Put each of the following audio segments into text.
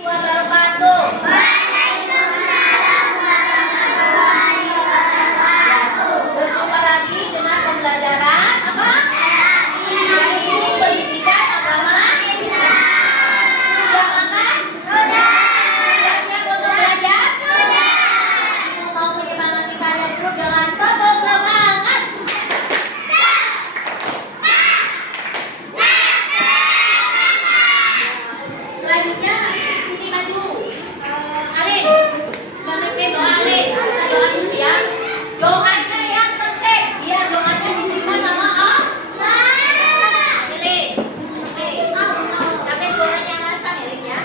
wabarakatuh. Berjumpa lagi dengan pembelajaran apa? Yaitu pendidikan agama Islam. Sudah makan? Sudah. Sudah siap untuk belajar? Sudah. Mau menyemangati kalian dulu dengan tepuk semangat. Selanjutnya sini maju. Alin, memimpin doa Alin. Kita doa dulu ya. Doanya yang penting biar doanya diterima sama Allah. Alin, oke. Sampai suaranya lantang ya, Alin ya.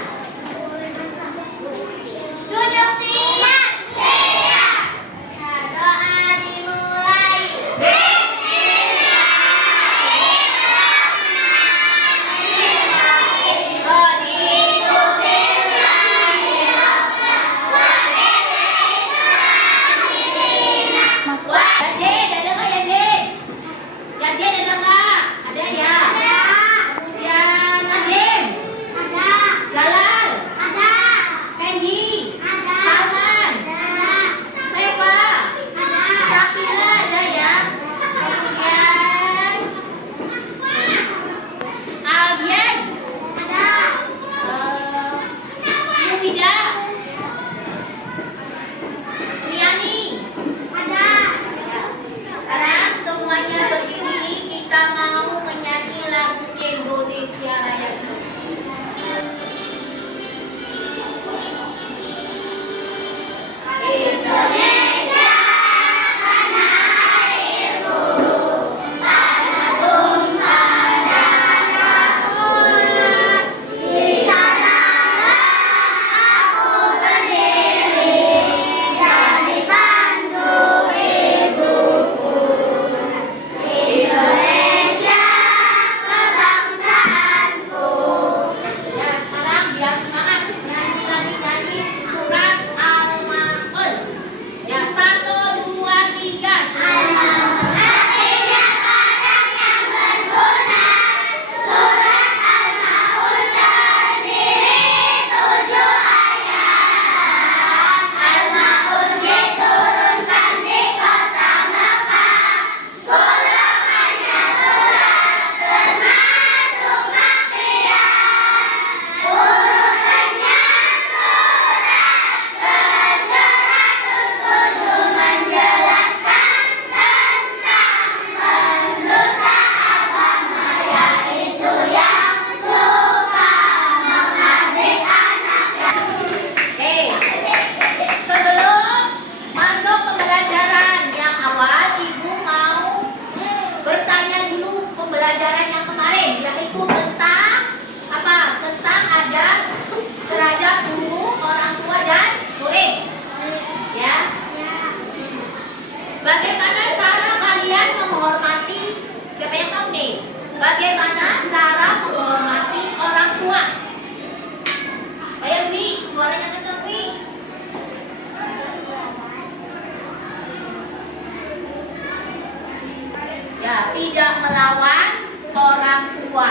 Duduk siap, siap. Doa dimulai. Raditu billahi Ya J, ada nggak ya J? Ya J ada nggak? Ada ya. Kemudian Nadim, Ada, Jalal, ada, Kenji, ada, Salman, ada, Sefa, ada. Sakina ada ya. Kemudian Albian, Ada, Mufida, Riani. ada. Sekarang semuanya berdiri, kita mau menyanyi lagu Indonesia Raya ini. Indonesia tanah airku, tanah tumpah darahku. Di sanalah aku berdiri, jadi pandu hidupku. Indonesia kebangsaanku. Ya, sekarang biar semangat nyanyi lagi nyanyi surat Al-Maun. Ya, 1, 2, 3. Artinya barang yang berguna. Surat Al-Maun terdiri 7 ayat. Al-Maun diturunkan di kota Mekah. Golongannya surat termasuk Makkiyah. Urutannya surat ke-107 menjelaskan tentang pendosa agama, yaitu yang suka menghardik anaknya. Oke. Sebelum masuk pembelajaran yang awal, Ibu mau bertanya dulu pembelajaran yang kemarin, yaitu tentang apa? Tentang adab terhadap guru, orang tua dan murid. Ya. Bagaimana cara kalian menghormati? Siapa yang tahu nih? Bagaimana cara menghormati orang tua? Ayo Wi, suaranya kenceng Wi. Ya, tidak melawan orang tua.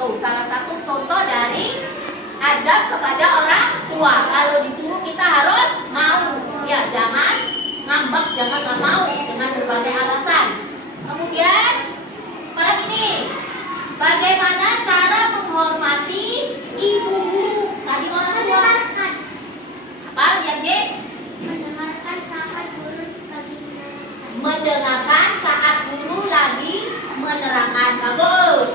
Tuh, salah satu contoh dari adab kepada orang tua. Kalau disuruh kita harus mau. Ya, jangan ngambek, jangan nggak mau dengan berbagai alasan. Kemudian, apalagi nih? Bagaimana cara menghormati ibu guru? Tadi orang tua. Apa ya, J? Mendengarkan sahabat guru lagi menerangkan. Mendengarkan saat guru lagi menerangkan. Bagus.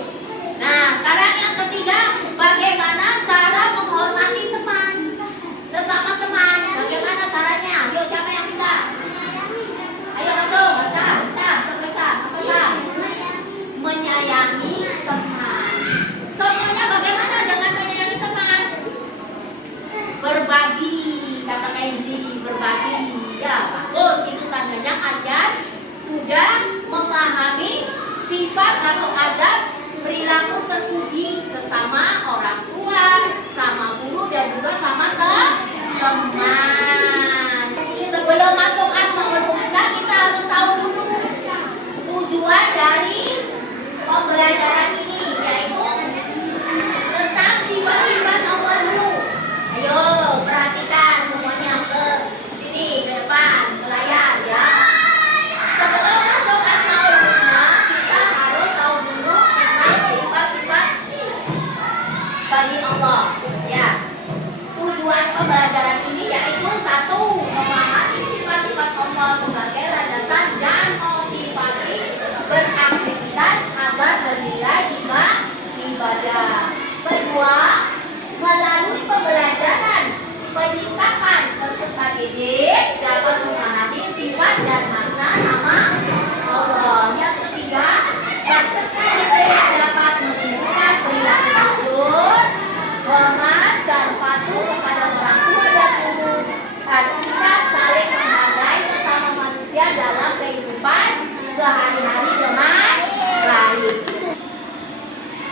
Nah, sekarang yang ketiga, bagaimana cara menghormati teman? Sesama teman, bagaimana caranya? Ayo, siapa yang bisa? Ayo langsung, bisa. Menyayangi teman. Contohnya bagaimana dengan menyayangi teman? Berbagi, kata Kenji, berbagi. Ya, bagus. Itu tandanya kalian sudah memahami sifat atau adab perilaku terpuji sesama orang tua, sama guru dan juga sama teman. Sebelum masuk Asmaul Husna, kita harus tahu dulu tujuan dari pembelajaran ini, yaitu tentang sifat-sifat Allah dulu. Ayo,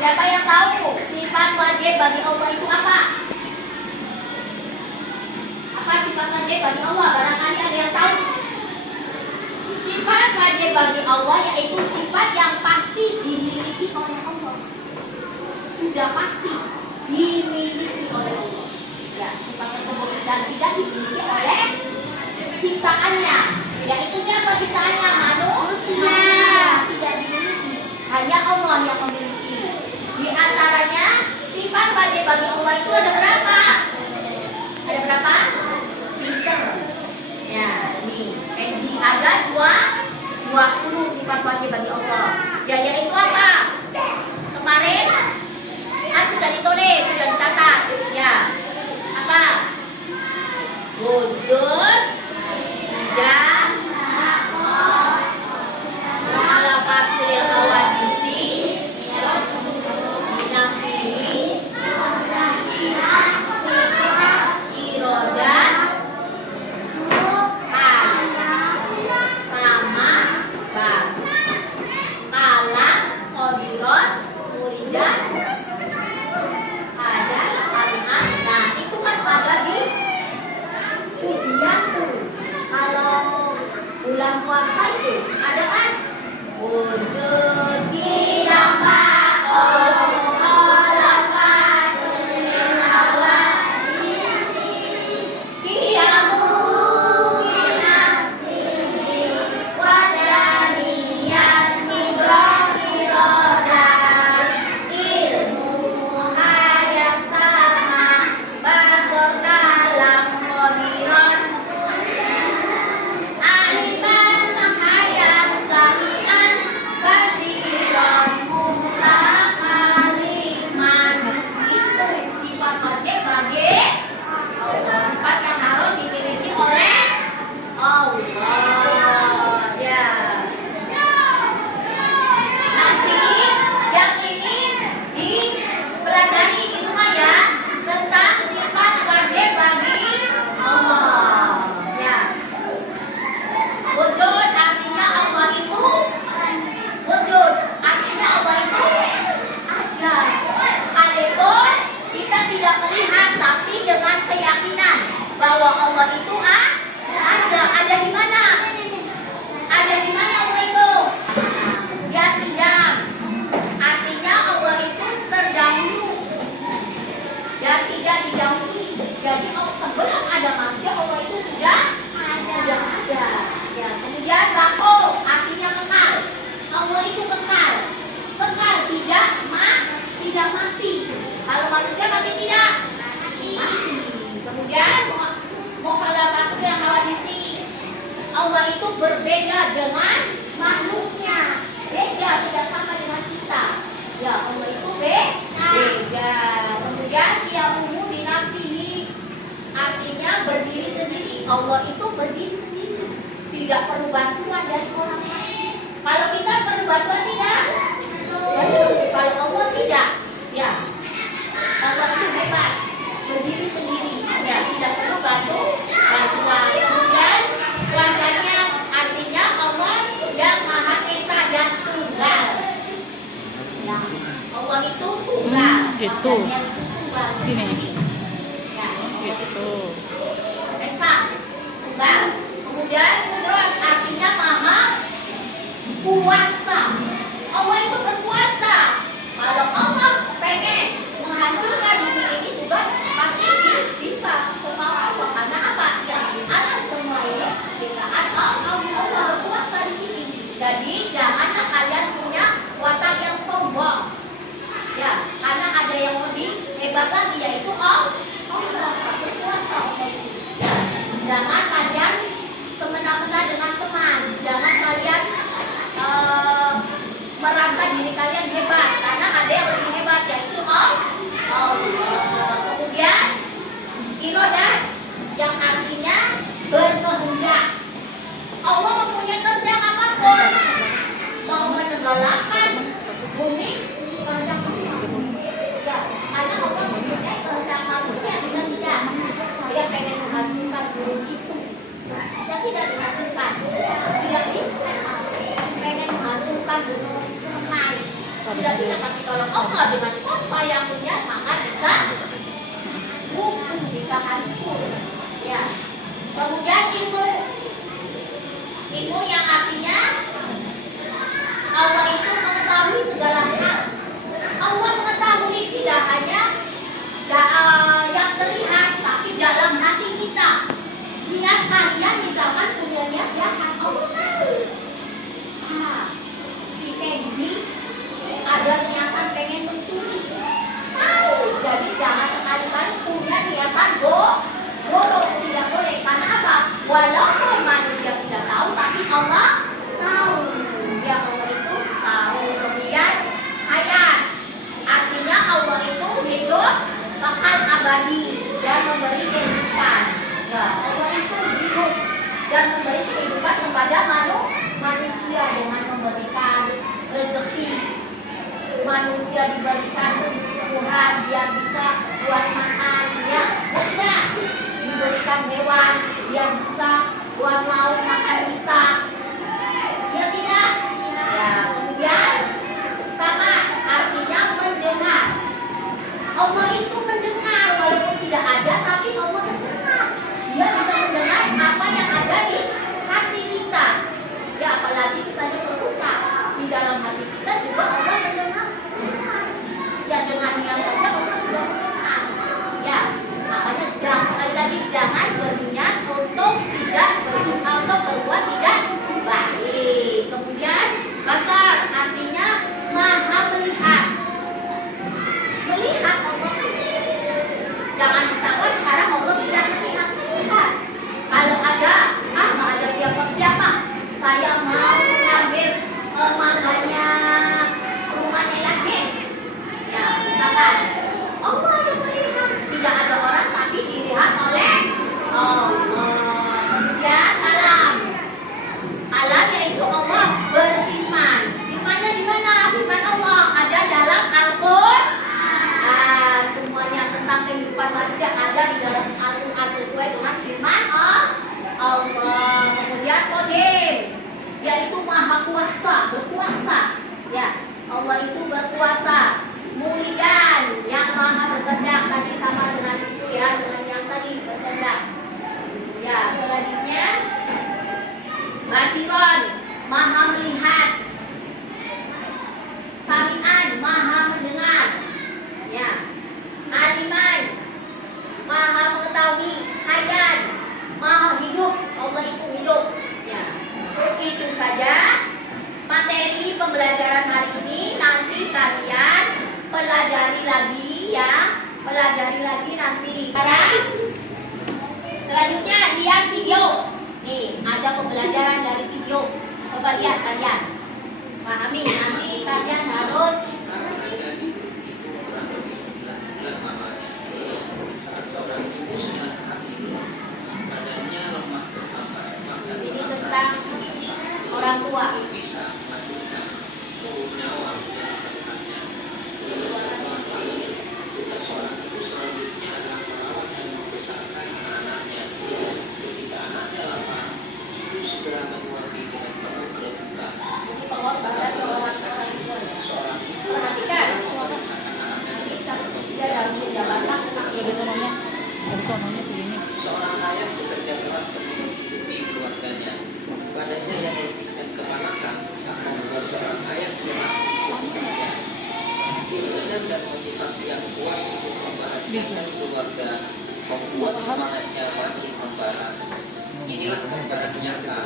Siapa yang tahu sifat wajib bagi Allah itu apa? Apa sifat wajib bagi Allah? Barangkali ada yang tahu. Sifat wajib bagi Allah yaitu sifat yang pasti dimiliki oleh Allah. Sudah pasti dimiliki oleh Allah. Ya, sifat tersebut dan tidak dimiliki oleh ciptaannya. Yaitu siapa ciptaannya? Manusia. Tidak dimiliki. Hanya Allah yang memiliki. Di antaranya sifat wajib bagi Allah itu ada berapa? Ada berapa? Pinter. Ya, nih. Ada 20 sifat wajib bagi Allah. Ya, yaitu apa? Kemarin sudah ditulis, sudah dicatat. Ya. Apa? Wujud, tidak, mukhalafatul hawadisi, binafihi, irodat, sama, bas, kalam, kodiron, muridan, ada salingan. Nah, itu kan ada di ujian tuh. Kalau bulan puasa itu ada kan wujud kita bahwa Allah itu ada di mana? Ada di mana Allah itu? Ya tidak. Artinya Allah itu terdahulu dan tidak didahului. Jadi sebelum ada manusia Allah itu sudah ada. Ya, kemudian bako artinya kekal. Allah itu kekal. Kekal tidak mati. Kalau manusia mati tidak? Mati. Kemudian mukhalafatul hawadisi. Allah itu berbeda dengan makhluknya. Beda, tidak sama dengan kita. Ya, Allah itu beda. Kemudian qiyamuhu binafsihi. Artinya berdiri sendiri. Allah itu berdiri sendiri. Tidak perlu bantuan dari orang lain. Kalau kita perlu bantuan tidak? Kalau Allah tidak. Ya. Allah itu hebat. Berdiri sendiri. Ya, tidak perlu bantuan. Kemudian wajahnya artinya Allah yang Maha Esa dan Tunggal. Ya, Allah itu tunggal. Gitu. Wajahnya itu tunggal sendiri. Ya, Gitu. Esa, tunggal. Kemudian Qudrat artinya Maha Kuasa. Allah itu berkuasa. Kalau Allah pengen menghancurkan dunia ini juga pasti bisa semau Allah. Karena apa? Yang di alam semua ini ciptaan Allah berkuasa di sini. Jadi janganlah kalian punya watak yang sombong. Ya, karena ada yang lebih hebat lagi yaitu Allah berkuasa. Ya, jangan kalian semena-mena dengan teman. Jangan kalian merasa diri kalian hebat karena ada yang lebih hebat yaitu Allah. Kemudian irodah yang artinya berkehendak. Allah mempunyai kehendak apapun. Mau menenggelamkan bumi kehendak Allah. Ya, karena Allah mempunyai kehendak manusia bisa tidak. Saya pengen menghancurkan gunung itu. Bisa tidak dihancurkan? Tidak bisa. Pengen menghancurkan gunung Semeru. Tidak bisa, tapi kalau Allah dengan apa yang punya maka bisa hukum, bisa hancur. Ya. Kemudian ilmu yang artinya Allah itu mengetahui segala hal. Allah mengetahui tidak hanya yang terlihat, tapi dalam hati kita. Niat kalian misalkan punya niat jahat, Allah tahu. Si Kenji ada niatan pengen mencuri, tahu. Jadi jangan sekali-kali punya niatan bodoh, tidak boleh. Karena apa? Walaupun manusia tidak tahu, tapi Allah tahu. Ya, Allah itu tahu. Kemudian ayat artinya Allah itu hidup kekal abadi dan memberi kehidupan. Ya, Allah itu hidup dan memberi kehidupan kepada manusia dengan memberikan rezeki. Manusia diberikan Tuhan biar bisa buat makan, ya, tidak. Diberikan hewan biar bisa buat lauk makan kita, ya tidak. Ya, kemudian sama artinya mendengar. Allah itu mendengar walaupun tidak ada, tapi Allah mendengar. Dia bisa mendengar apa yang ada di hati kita. Ya, apalagi kita yang berucap di dalam hati kita juga Allah mendengar. Ya, dengan diam saja Allah sudah mendengar. Ya, makanya sekali lagi jangan berniat untuk tidak untuk berbuat tidak baik. Kemudian basar artinya maha melihat. Melihat Allah. Jangan disangka sekarang Allah tidak melihat. Kalau ada, nggak ada siapa-siapa. Saya mau mengambil mangganya rumahnya yakin. Ya, misalkan Allah ada melihat. Tidak ada orang tapi dilihat oleh Allah. Kemudian alam. Alam yaitu Allah berfirman. Firmannya di mana? Firman Allah ada dalam Al-Qur'an. Semuanya tentang kehidupan manusia ada di dalam Al-Qur'an sesuai dengan firman Allah. Kemudian Qadim yaitu maha kuasa, berkuasa. Ya, Allah itu berkuasa. Muridan yang maha berkehendak, tadi sama dengan itu ya, dengan yang tadi berkehendak. Ya, selanjutnya Basiron maha melihat. Sami'an maha mendengar. Ya. Aliman maha mengetahui. Hayan maha hidup. Allah itu hidup. Ya. Itu saja materi pembelajaran hari ini. Nanti kalian pelajari lagi ya. Pelajari lagi nanti. Sekarang selanjutnya lihat video. Nih, ada pembelajaran dari video. Coba lihat kalian. Pahami, nanti kalian harus saat seorang ibu sedang hamil, badannya lemah bertambah, maka ini tentang orang tua. bisa melakukan suruh nyawa dari tempatnya. Tugas seorang ibu selanjutnya adalah merawat dan membesarkan anak-anaknya. Ketika anaknya lapar, ibu segera menguapi dengan penuh kelembutan. Ini pengorbanan seorang ibu ya. Seorang ibu Perhatikan. membesarkan anaknya. Dia dalam jabatan Seorang ayah bekerja keras untuk menghidupi keluarganya. Badannya yang letih dan kepanasan akan membuat seorang ayah lemah untuk bekerja. Keinginan dan motivasi yang kuat untuk membahagiakan keluarga membuat semangatnya makin membara. Inilah gambaran nyata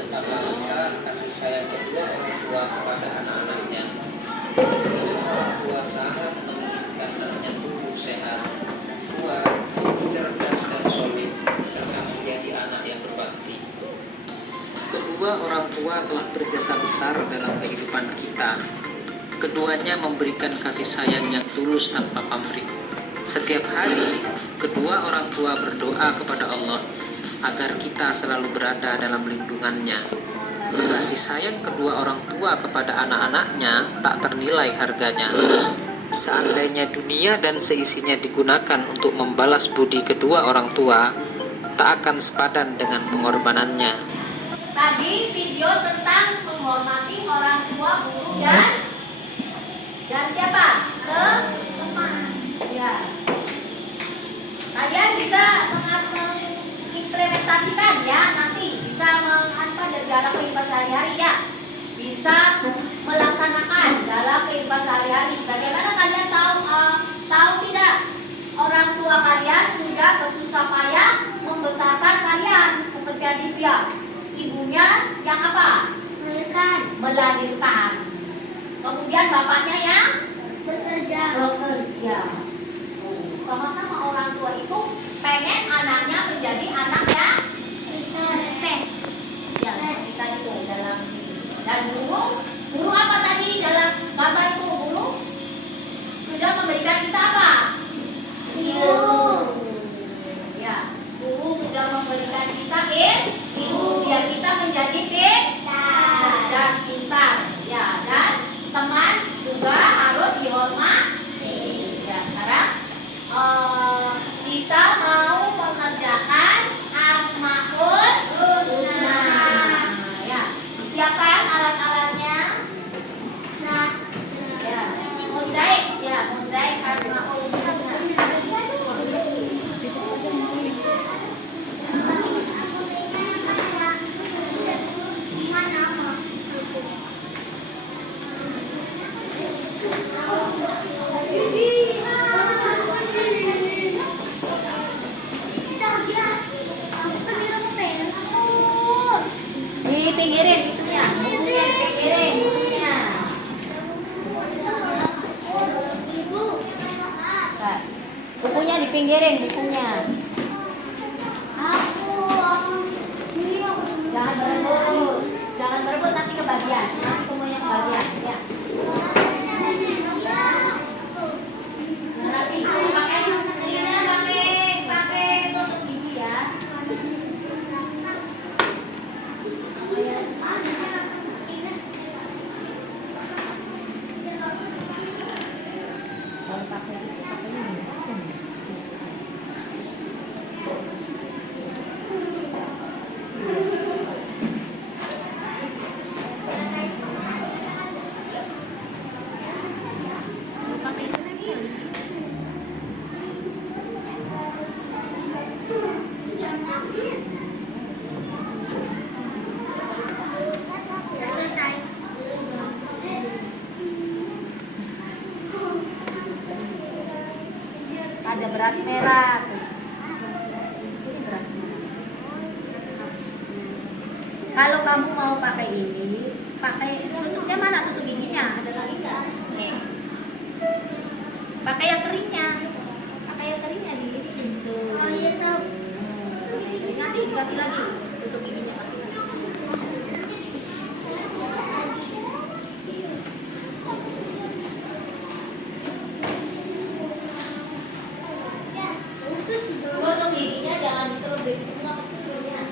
betapa besar kasih sayang kedua orang tua kepada anak-anaknya. Orang tua sangat menginginkan anaknya tumbuh sehat, kuat, cerdas dan solid, serta menjadi anak yang berbakti. Kedua orang tua telah berjasa besar dalam kehidupan kita. Keduanya memberikan kasih sayang yang tulus tanpa pamrih. Setiap hari, kedua orang tua berdoa kepada Allah agar kita selalu berada dalam lindungannya. Kasih sayang kedua orang tua kepada anak-anaknya tak ternilai harganya. Seandainya dunia dan seisinya digunakan untuk membalas budi kedua orang tua, tak akan sepadan dengan pengorbanannya. Tadi video tentang menghormati orang tua, guru dan Dan siapa? Ke teman. Ya. Kalian bisa mengimplementasikan ya nanti bisa dalam kehidupan sehari-hari ya. Bisa melaksanakan dalam kehidupan sehari-hari. Bagaimana kalian tahu tidak? Orang tua kalian sudah bersusah payah membesarkan kalian seperti Adivia. Ibunya yang apa? Melahirkan. Kemudian bapaknya yang bekerja. Sama-sama orang tua itu pengen anaknya menjadi anak yang sukses. Ya, kita itu dalam dan guru apa tadi dalam gambar itu guru sudah memberikan kita apa? Ilmu. Ya, guru sudah memberikan kita ilmu biar kita menjadi dan pintar. Ya, dan teman juga harus dihormati. Ya, sekarang kita mau mengerjakan Asmaul Husna. Ya, siapkan alat-alatnya. Ya, mozaik Asmaul Husna. Dipinggirin itunya, bukunya dipinggirin bukunya. Bukunya dipinggirin bukunya. Jangan berebut nanti kebagian. Nanti semuanya kebagian. Ya. Rapi pakai tusuk gigi ya. Kalau pakai ada beras merah tuh. Ini beras merah. Kalau kamu mau pakai ini, pakai tusuknya mana tusuk giginya? Ada lagi nggak? Pakai yang keringnya. Pakai yang keringnya di ini tuh. Oh iya tahu. Nanti dikasih lagi tusuk giginya kasih lagi. Gosok giginya jangan diturunin dari semua ke sini ya.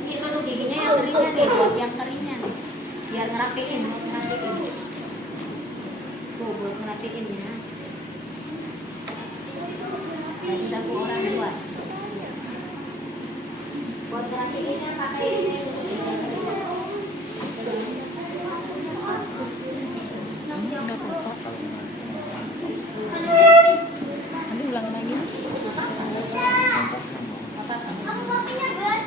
Ini tusuk giginya yang keringnya nih, buat yang keringnya nih. Biar ngerapiin. Tuh, buat ngerapiin ya. Jadi satu orang buat. Buat ngerapiinnya pakai ini. Nanti ulang lagi. Aku mau punya gelas.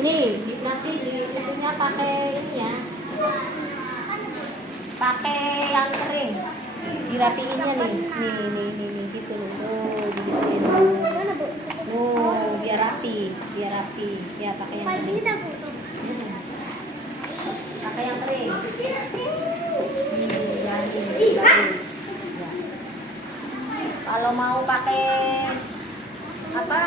Ini nanti ditutupnya pakai ini ya. Pakai yang kering. Dirapiinnya nih. Nih gitu loh. Tuh, digituin. Biar rapi. Ya, pakai yang kering. Pakai yang kering. Jangan ini. Ya. Kalau mau pakai apa?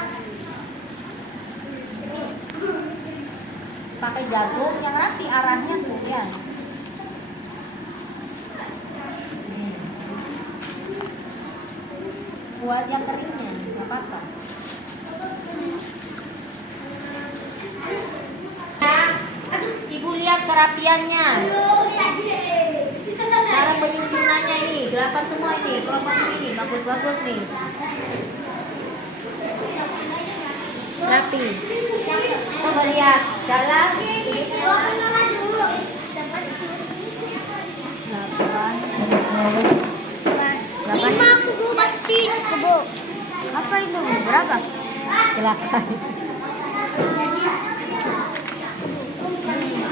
Pakai jagung yang rapi arahnya tuh ya. buat yang keringnya, nggak apa-apa. Nah, Ibu lihat kerapiannya. Cara penyusunannya ini, 8 semua ini, kelompok ini, bagus-bagus nih. Rapi. Coba lihat, jalan. 5 kubu pasti. Kubu. Apa itu? Berapa? 8.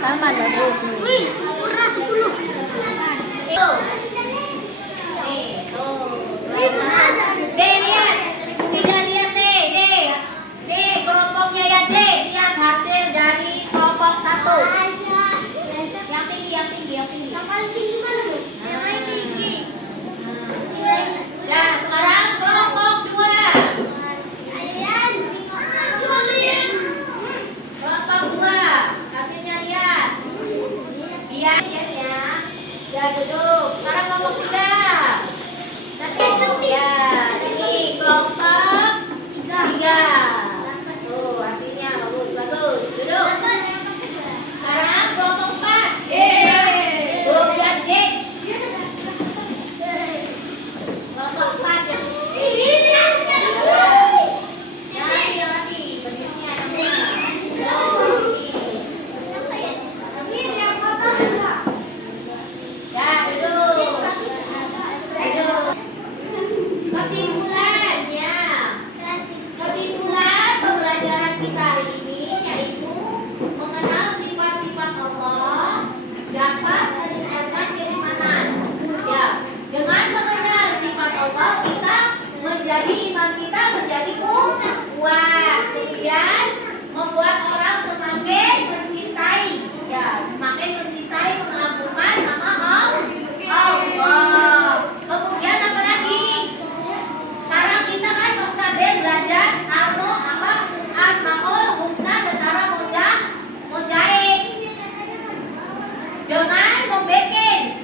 Sama bagus nih. Wih, sempurna 10. Tuh. Nih, tuh. Deh, lihat. Tidak lihat deh, deh. Nih, kelompoknya ya deh. Lihat hasil dari kelompok 1. Yang tinggi, yang tinggi, yang tinggi. Yang paling tinggi mana, Bu? Yang paling tinggi. Nah, sekarang kelompok 2. Kelompok 2. Hasilnya lihat. Iya, lihat ya. Ya, duduk. Sekarang kelompok 3. Ya, ini kelompok 3. Tuh, hasilnya bagus, bagus. Duduk. Sekarang kelompok 4. Grup Jajet. Kelompok 4 yang yang lagi jenisnya yang mana? Ya, duduk. Duduk. Kesimpulannya, kesimpulan pembelajaran kita hari ini yaitu mengenal sifat-sifat Allah dapat meningkatkan keimanan. Ya, dengan mengenal sifat Allah kita menjadi iman kita menjadi kuat. Kemudian membuat orang semakin mencintai, ya, semakin mencintai mengagungkan nama Allah. Kemudian apa lagi? Sekarang kita kan Sabir belajar Asmaul Husna secara mozaik dengan membikin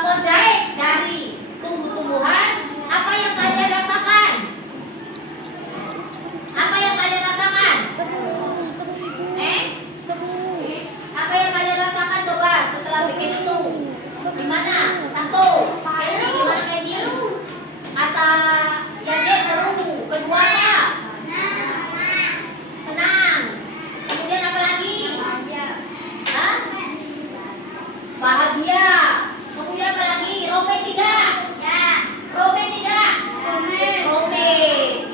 mozaik dari tumbuh-tumbuhan. Apa yang kalian rasakan? Apa yang kalian rasakan? Apa yang kalian rasakan coba setelah bikin itu? Gimana? Satu, ini gimana kayak gitu? Kata jadi seru. Kedua apa? Senang. Kemudian apa lagi? Hah? Bahagia. Kemudian apa lagi? Robe tidak? Robe tidak? Robe.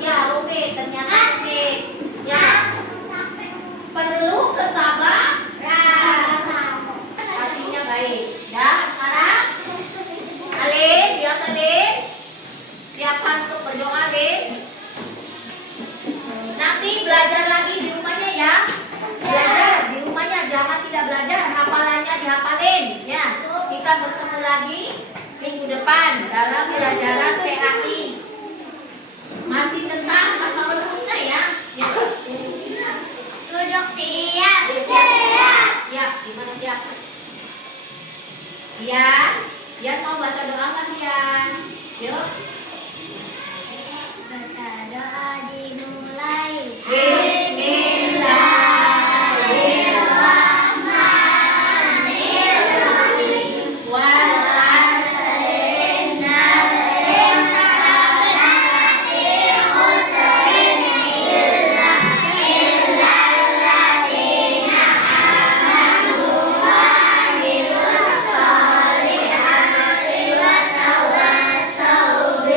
Ya, robe. Ternyata robe. Ya. Perlu kesabaran. Hasilnya baik. Ya, sekarang Alin, biasa Alin. Siapkan untuk berdoa, Alin. Nanti belajar lagi di rumahnya ya. Belajar di rumahnya, jangan tidak belajar, hafalannya dihafalin ya. Kita bertemu lagi minggu depan dalam pelajaran PAI. Masih tentang Asmaul Husna ya. Ya. Duduk siap. Siap, gimana siap? Dian, Dian mau baca doa kan Dian? Yuk. Baca doa dimulai. Bismillahirrahmanirrahim. Wal asri innal insana lafi khusrin illa alladziina amanu wa amilus solihati wa tawassaw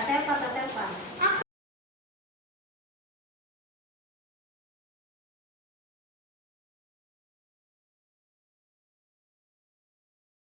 Tak selfie, tak selfie.